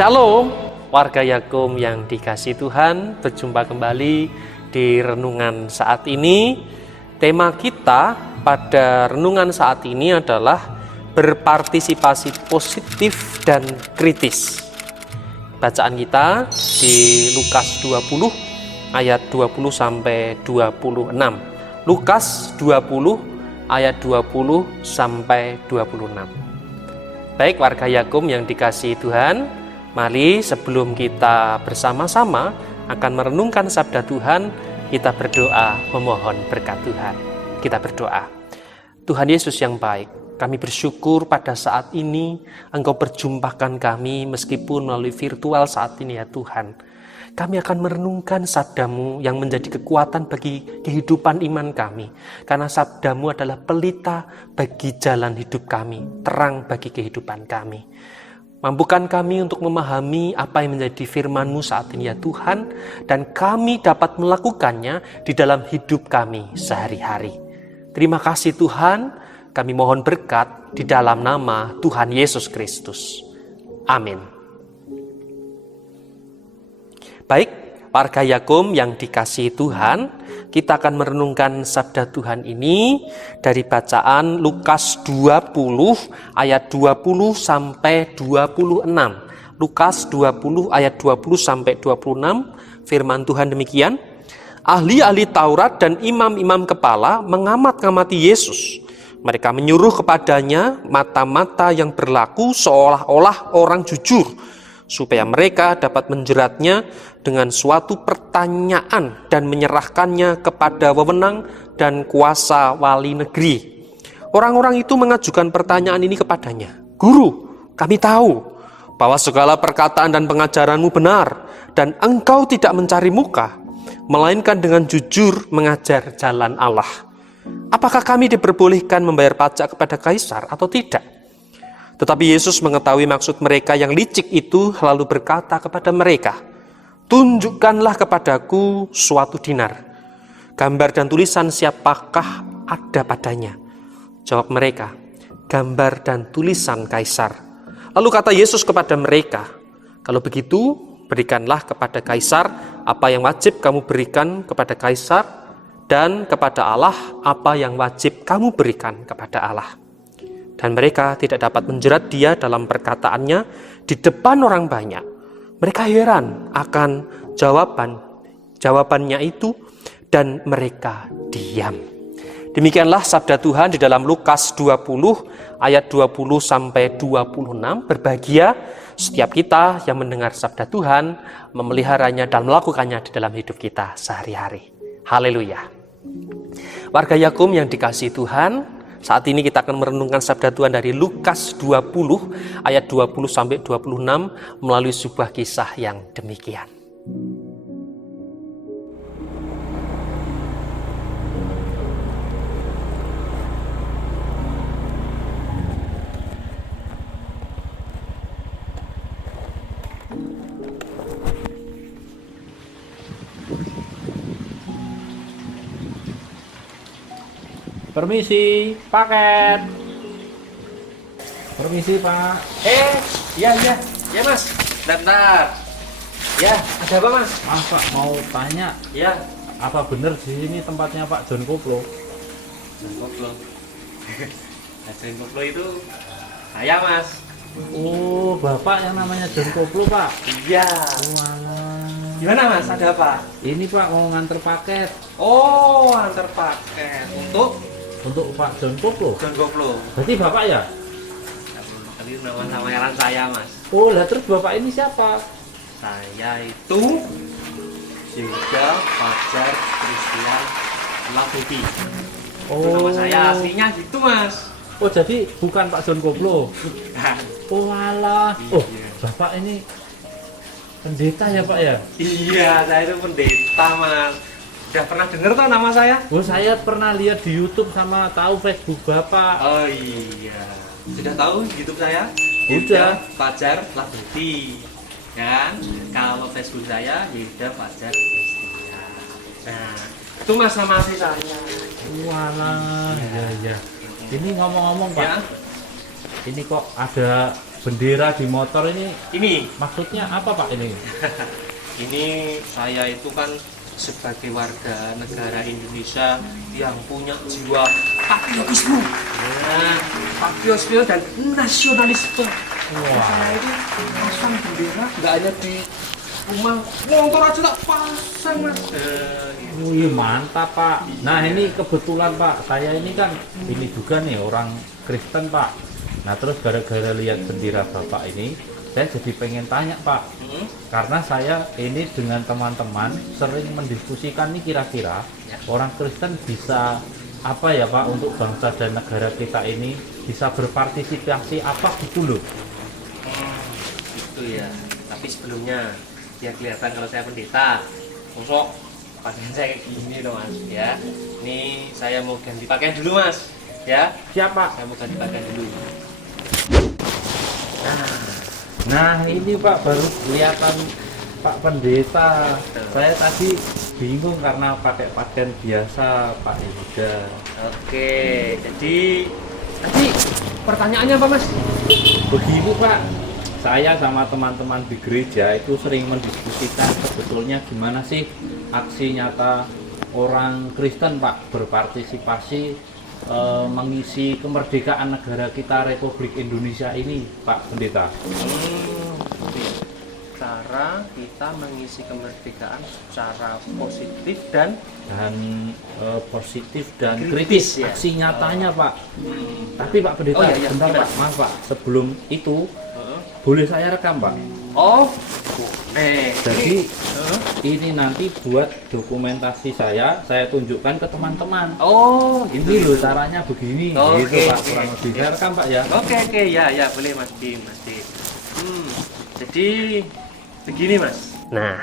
Shalom, warga Yakum yang dikasihi Tuhan, berjumpa kembali di renungan saat ini. Tema kita pada renungan saat ini adalah berpartisipasi positif dan kritis. Bacaan kita di Lukas 20 ayat 20 sampai 26. Lukas 20 ayat 20 sampai 26. Baik warga Yakum yang dikasihi Tuhan, mari sebelum kita bersama-sama akan merenungkan sabda Tuhan, kita berdoa memohon berkat Tuhan. Kita berdoa. Tuhan Yesus yang baik, kami bersyukur pada saat ini Engkau perjumpakan kami meskipun melalui virtual saat ini ya Tuhan. Kami akan merenungkan sabda-Mu yang menjadi kekuatan bagi kehidupan iman kami. Karena sabda-Mu adalah pelita bagi jalan hidup kami, terang bagi kehidupan kami. Mampukan kami untuk memahami apa yang menjadi firman-Mu saat ini ya Tuhan, dan kami dapat melakukannya di dalam hidup kami sehari-hari. Terima kasih Tuhan, kami mohon berkat di dalam nama Tuhan Yesus Kristus. Amin. Baik, warga Yakum yang dikasihi Tuhan, kita akan merenungkan sabda Tuhan ini dari bacaan Lukas 20 ayat 20 sampai 26. Lukas 20 ayat 20 sampai 26, firman Tuhan demikian. Ahli-ahli Taurat dan imam-imam kepala mengamat-ngamati Yesus. Mereka menyuruh kepadanya mata-mata yang berlaku seolah-olah orang jujur, supaya mereka dapat menjeratnya dengan suatu pertanyaan dan menyerahkannya kepada wewenang dan kuasa wali negeri. Orang-orang itu mengajukan pertanyaan ini kepadanya. Guru, kami tahu bahwa segala perkataan dan pengajaranmu benar, dan engkau tidak mencari muka, melainkan dengan jujur mengajar jalan Allah. Apakah kami diperbolehkan membayar pajak kepada Kaisar atau tidak? Tetapi Yesus mengetahui maksud mereka yang licik itu, lalu berkata kepada mereka, tunjukkanlah kepadaku suatu dinar. Gambar dan tulisan siapakah ada padanya? Jawab mereka, gambar dan tulisan Kaisar. Lalu kata Yesus kepada mereka, kalau begitu berikanlah kepada Kaisar apa yang wajib kamu berikan kepada Kaisar, dan kepada Allah apa yang wajib kamu berikan kepada Allah. Dan mereka tidak dapat menjerat dia dalam perkataannya di depan orang banyak. Mereka heran akan jawabannya itu, dan mereka diam. Demikianlah sabda Tuhan di dalam Lukas 20 ayat 20 sampai 26. Berbahagia setiap kita yang mendengar sabda Tuhan, memeliharanya dan melakukannya di dalam hidup kita sehari-hari. Haleluya. Warga Yakum yang dikasihi Tuhan, saat ini kita akan merenungkan sabda Tuhan dari Lukas 20 ayat 20 sampai 26 melalui sebuah kisah yang demikian. Permisi, paket. Permisi, Pak. Ya Mas, bentar. Ya, ada apa Mas? Mas, Pak, mau tanya, Ya, apa bener di sini tempatnya Pak John Koplo? John Koplo. John Koplo itu saya Mas. Oh, Bapak yang namanya John Koplo, Pak? Iya. Walah. Gimana Mas, ada apa? Ini Pak mau nganter paket Oh, antar paket untuk Pak John Koplo. John Koplo. Berarti Bapak ya? Tadi nama samaran saya Mas. Oh, lah terus Bapak ini siapa? Saya itu Yuda Fajar Christian Labuti. Itu nama saya aslinya gitu Mas. Oh, jadi bukan Pak John Koplo. Oh, walah. Oh, Bapak ini pendeta ya Pak ya? Iya, saya itu pendeta Mas. Udah pernah denger tuh nama saya? Oh, saya pernah lihat di YouTube sama tahu Facebook Bapak. Oh iya. Sudah tahu YouTube saya? Udah. Fajar Labuti. Kan? Kalau Facebook saya Yuda Fajar Christian. Nah, itu Mas nama asli saya. Walah, iya. Ini ngomong-ngomong Pak, Ya. ini kok ada bendera di motor ini Ini maksudnya apa Pak ini? Ini saya itu kan sebagai warga negara Indonesia yang punya jiwa patriotisme, patriotisme dan nasionalisme. Saya ini pasang bendera nggak hanya di rumah, motor aja tak pasang mas. Wih mantap Pak. Nah ini kebetulan Pak, saya ini kan ini juga nih orang Kristen Pak. Nah terus gara-gara lihat bendera Bapak ini, saya jadi pengen tanya Pak, karena saya ini dengan teman-teman sering mendiskusikan nih kira-kira orang Kristen bisa apa ya Pak untuk bangsa dan negara kita ini bisa berpartisipasi apa gitu loh. Itu ya. Tapi sebelumnya biar kelihatan kalau saya pendeta, mosok pakaian saya kayak gini loh mas ya. Ini saya mau ganti pakaian dulu mas ya. Siapa? Saya mau ganti pakaian dulu. Nah ini Pak baru kelihatan Pak Pendeta. Saya tadi bingung karena pakai pakaian biasa Pak Yuda. Oke, jadi tadi pertanyaannya apa mas? Begini Pak, saya sama teman-teman di gereja itu sering mendiskusikan sebetulnya gimana sih aksi nyata orang Kristen Pak berpartisipasi mengisi kemerdekaan negara kita Republik Indonesia ini Pak Pendeta. Cara kita mengisi kemerdekaan secara positif dan positif dan kritis, kritis ya? aksi nyatanya Pak. Tapi Pak Pendeta, iya, bentar gimana? Pak, maaf Pak, sebelum itu boleh saya rekam Pak? Oh, Jadi ini nanti buat dokumentasi saya tunjukkan ke teman-teman. oh, Ini loh caranya begini, Oke, gitu Pak, oke. kurang lebih. Saya rekam Pak ya. Oke, ya, boleh Mas Dim, Mas Dim. Jadi begini Mas. Nah,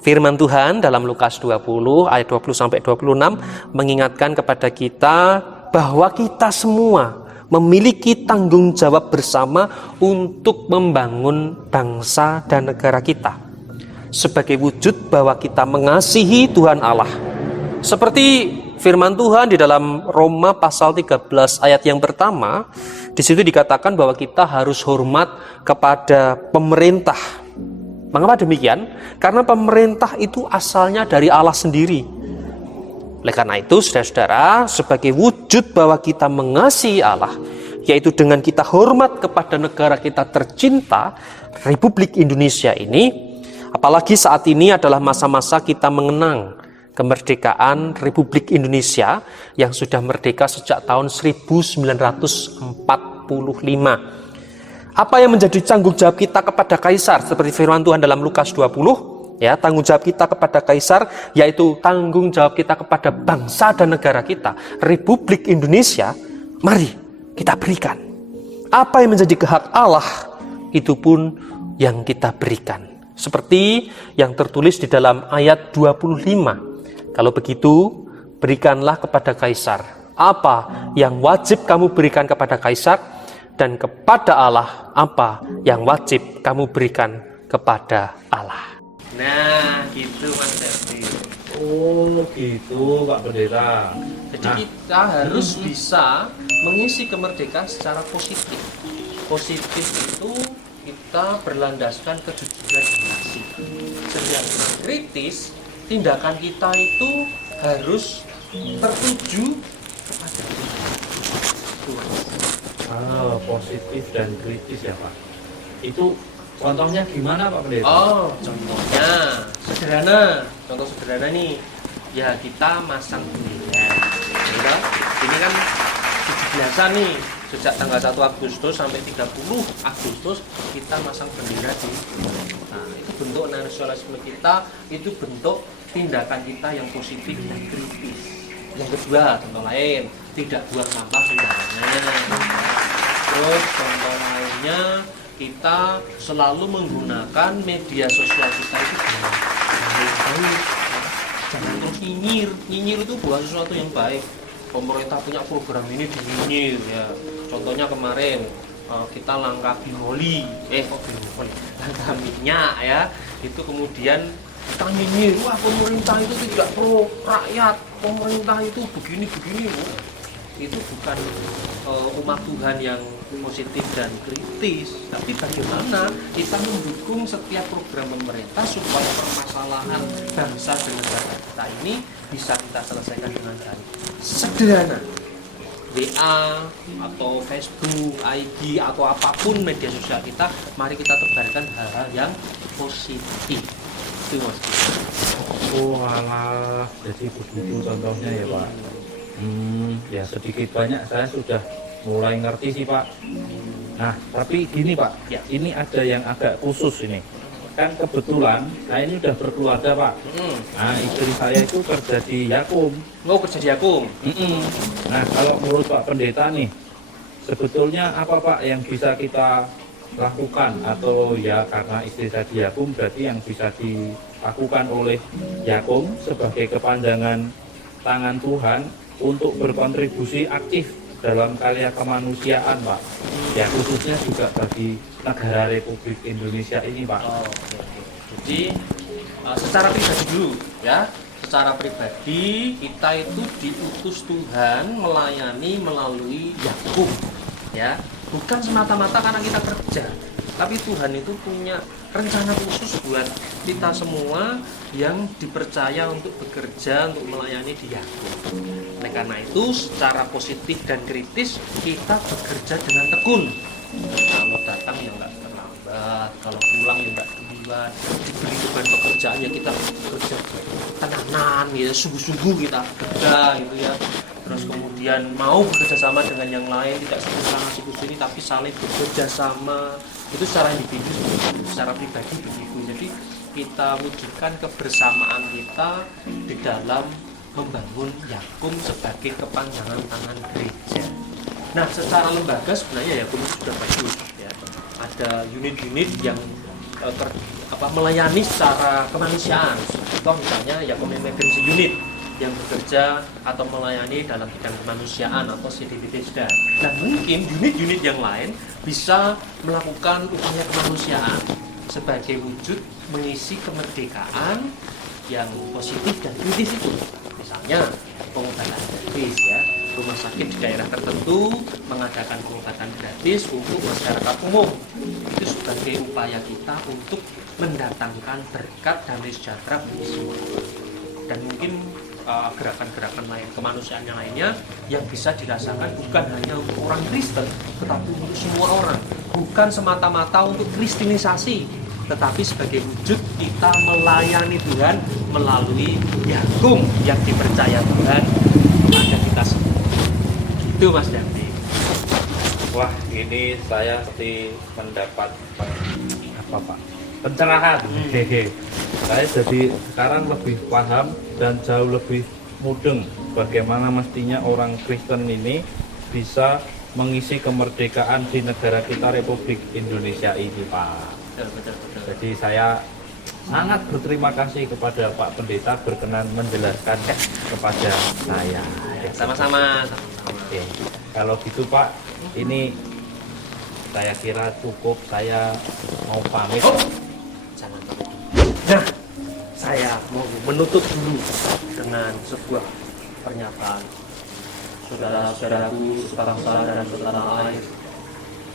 firman Tuhan dalam Lukas 20 ayat 20 sampai 26 mengingatkan kepada kita bahwa kita semua memiliki tanggung jawab bersama untuk membangun bangsa dan negara kita sebagai wujud bahwa kita mengasihi Tuhan Allah. Seperti firman Tuhan di dalam Roma pasal 13 ayat yang pertama, di situ dikatakan bahwa kita harus hormat kepada pemerintah. Mengapa demikian? Karena pemerintah itu asalnya dari Allah sendiri. Oleh karena itu, saudara-saudara, sebagai wujud bahwa kita mengasihi Allah, yaitu dengan kita hormat kepada negara kita tercinta, Republik Indonesia ini, apalagi saat ini adalah masa-masa kita mengenang kemerdekaan Republik Indonesia yang sudah merdeka sejak tahun 1945. Apa yang menjadi tanggung jawab kita kepada Kaisar? Seperti firman Tuhan dalam Lukas 20, ya, tanggung jawab kita kepada Kaisar yaitu tanggung jawab kita kepada bangsa dan negara kita, Republik Indonesia. Mari kita berikan. Apa yang menjadi hak Allah, itu pun yang kita berikan. Seperti yang tertulis di dalam ayat 25. Kalau begitu, berikanlah kepada Kaisar apa yang wajib kamu berikan kepada Kaisar, dan kepada Allah apa yang wajib kamu berikan kepada Allah. Nah, gitu Mas Ferdi. Oh gitu Pak Pendeta. Jadi kita harus bisa mengisi kemerdekaan secara positif. Positif itu kita berlandaskan kejujuran dinasti. Sedangkan kritis, tindakan kita itu harus tertuju kepada Tuhan. Positif dan kritis ya Pak. Itu contohnya gimana Pak Pendeta? Oh, contohnya sederhana. Contoh sederhana nih. Ya, kita masang bendera. Ya, ini kan 17-an nih. Sejak tanggal 1 Agustus sampai 30 Agustus kita masang bendera di. Nah, itu bentuk nasionalisme kita, itu bentuk tindakan kita yang positif dan kritis. Yang kedua, contoh lain, tidak buang sampah sembarangan. Terus contoh lainnya, kita selalu menggunakan media sosial kita itu dengan baik. Jangan terus nyinyir itu bukan sesuatu yang baik. Pemerintah punya program ini dinyinyir ya. Contohnya kemarin kita langkah bimoli, langkah minyak ya. Itu kemudian kita nyinyir, wah pemerintah itu tidak pro rakyat, pemerintah itu begini. Itu bukan umat Tuhan yang positif dan kritis, tapi bagaimana kita mendukung setiap program pemerintah supaya permasalahan bangsa dan negara kita ini bisa kita selesaikan dengan baik. Sederhana, WA atau Facebook, IG atau apapun media sosial kita, mari kita tebarkan hal-hal yang positif. Itu Mas. Oh alah, jadi begitu contohnya ya Pak. Ya sedikit banyak saya sudah mulai ngerti sih Pak. Nah tapi gini Pak, Ya. ini ada yang agak khusus ini. Kan kebetulan saya ini udah berkeluarga Pak. Nah istri saya itu kerja di Yakum. Mau kerja di Yakum? Nah kalau menurut Pak Pendeta nih, sebetulnya apa Pak yang bisa kita lakukan, atau ya karena istri saya di Yakum berarti yang bisa dilakukan oleh Yakum sebagai kepanjangan tangan Tuhan untuk berkontribusi aktif dalam karya kemanusiaan Pak, ya khususnya juga bagi negara Republik Indonesia ini Pak. Oke. Jadi secara pribadi dulu ya, secara pribadi kita itu diutus Tuhan melayani melalui Yakum ya, bukan semata-mata karena kita kerja, tapi Tuhan itu punya rencana khusus buat kita semua yang dipercaya untuk bekerja, untuk melayani di Yakum. Nah, karena itu secara positif dan kritis kita bekerja dengan tekun. Kalau datang ya nggak terlambat, kalau pulang ya nggak duluan, diberi beban pekerjaan ya kita bekerja tenanan gitu, sungguh-sungguh kita kerja gitu ya. Terus kemudian mau bekerja sama dengan yang lain, tidak sibuk sana sibuk sini, tapi saling bekerja sama. Itu secara individu, secara pribadi begitu. Jadi kita wujudkan kebersamaan kita di dalam membangun Yakum sebagai kepanjangan tangan gereja. Nah, secara lembaga sebenarnya Yakum itu sudah bagus ya. Ada unit-unit yang melayani secara kemanusiaan. Contoh misalnya Yakum Emergency Unit yang bekerja atau melayani dalam bidang kemanusiaan atau CDBD-SDA. Nah, mungkin unit-unit yang lain bisa melakukan upaya kemanusiaan sebagai wujud mengisi kemerdekaan yang positif dan kritis itu. Misalnya pengobatan gratis ya, rumah sakit di daerah tertentu mengadakan pengobatan gratis untuk masyarakat umum. Itu sebagai upaya kita untuk mendatangkan berkat damai sejahtera bagi semua. Dan mungkin gerakan-gerakan lain kemanusiaan yang lainnya yang bisa dirasakan bukan hanya untuk orang Kristen, tetapi untuk semua orang. Bukan semata-mata untuk kristenisasi, tetapi sebagai wujud kita melayani Tuhan melalui Yakum yang dipercaya Tuhan pada kita semua. Itu Mas Dandi. Wah ini saya seperti mendapat apa Pak? Pencerahan. Saya jadi sekarang lebih paham dan jauh lebih mudeng bagaimana mestinya orang Kristen ini bisa mengisi kemerdekaan di negara kita Republik Indonesia ini Pak. Betul. Jadi saya sangat berterima kasih kepada Pak Pendeta berkenan menjelaskan kepada saya. Sama-sama. Oke, kalau gitu Pak, ini saya kira cukup, saya mau pamit. Jangan pamit. Nah, saya mau menutup dulu dengan sebuah pernyataan. Saudara-saudaraku sebangsa dan setanah air,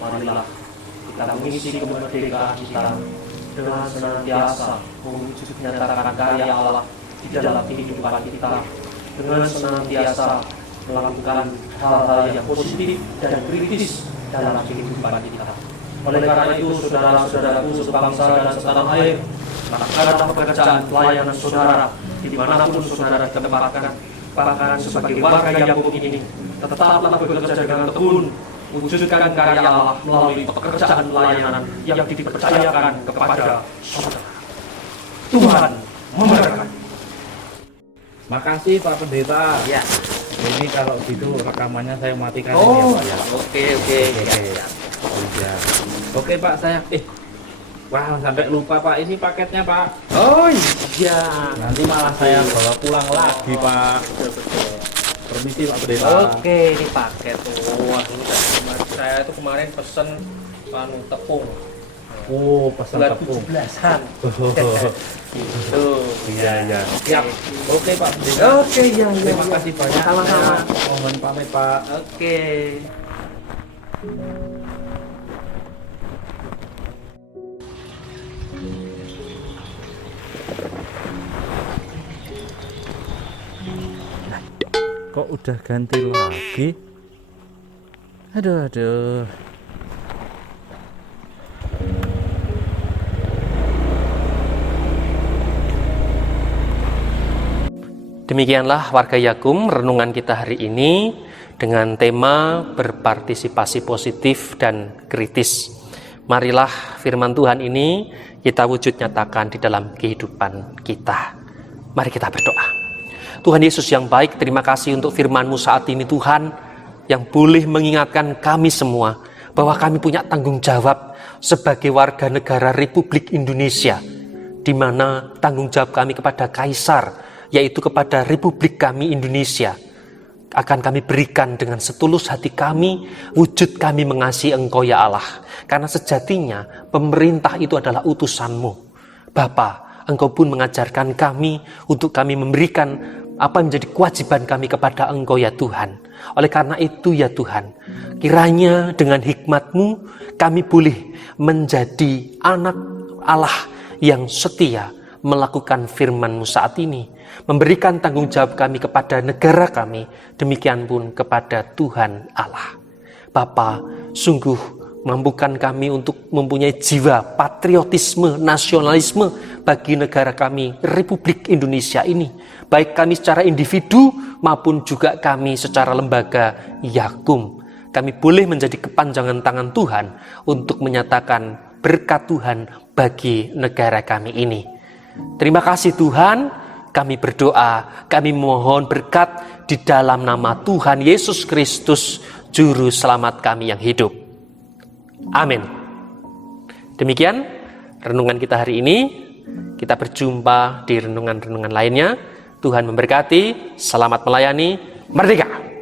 marilah kita mengisi kemerdekaan kita dengan senantiasa mewujud nyatakan karya Allah di dalam kehidupan kita, dengan senantiasa melakukan hal-hal yang positif dan kritis dalam kehidupan kita. Oleh karena itu, saudara-saudaraku sebangsa dan setanah air, lakukanlah pekerjaan pelayanan saudara dimanapun saudara ditempatkan. Bahkan sebagai warga Yakum ini, tetaplah bekerja dengan tekun, wujudkan karya Allah melalui pekerjaan pelayanan yang dipercayakan kepada saudara. Tuhan memberkati. Makasih Pak Pendeta. Ya. Ini kalau gitu rekamannya saya matikan Oh, ini ya Pak ya. Oke. Oh, iya. Oke Pak, saya wah sampai lupa Pak, ini paketnya Pak. Oh iya. Nanti malah saya bawa pulang lagi Pak. Betul. Permisi Pak Pendeta. Oke, ini paket. Wah, ini saya itu kemarin pesen tepung. Oh, pesan Buat tepung. 17-an. Gitu. Iya. Siap. Oke Pak Pendeta. Oke, iya. Terima kasih banyak. Sama-sama. Saya mohon pamit Pak. Oke. Kok udah ganti lagi? Aduh. Demikianlah warga Yakum renungan kita hari ini dengan tema berpartisipasi positif dan kritis. Marilah firman Tuhan ini kita wujud nyatakan di dalam kehidupan kita. Mari kita berdoa. Tuhan Yesus yang baik, terima kasih untuk firman-Mu saat ini Tuhan, yang boleh mengingatkan kami semua bahwa kami punya tanggung jawab sebagai warga negara Republik Indonesia, di mana tanggung jawab kami kepada Kaisar, yaitu kepada Republik kami Indonesia, akan kami berikan dengan setulus hati kami, wujud kami mengasihi Engkau ya Allah. Karena sejatinya pemerintah itu adalah utusan-Mu. Bapa, Engkau pun mengajarkan kami untuk kami memberikan apa yang menjadi kewajiban kami kepada Engkau ya Tuhan. Oleh karena itu ya Tuhan, kiranya dengan hikmat-Mu kami boleh menjadi anak Allah yang setia melakukan firman-Mu saat ini, memberikan tanggung jawab kami kepada negara kami, demikian pun kepada Tuhan Allah. Bapa, sungguh mampukan kami untuk mempunyai jiwa patriotisme, nasionalisme bagi negara kami, Republik Indonesia ini. Baik kami secara individu maupun juga kami secara lembaga Yakum. Kami boleh menjadi kepanjangan tangan Tuhan untuk menyatakan berkat Tuhan bagi negara kami ini. Terima kasih Tuhan, kami berdoa, kami mohon berkat di dalam nama Tuhan Yesus Kristus, Juru Selamat kami yang hidup. Amin. Demikian renungan kita hari ini. Kita berjumpa di renungan-renungan lainnya. Tuhan memberkati, selamat melayani, merdeka!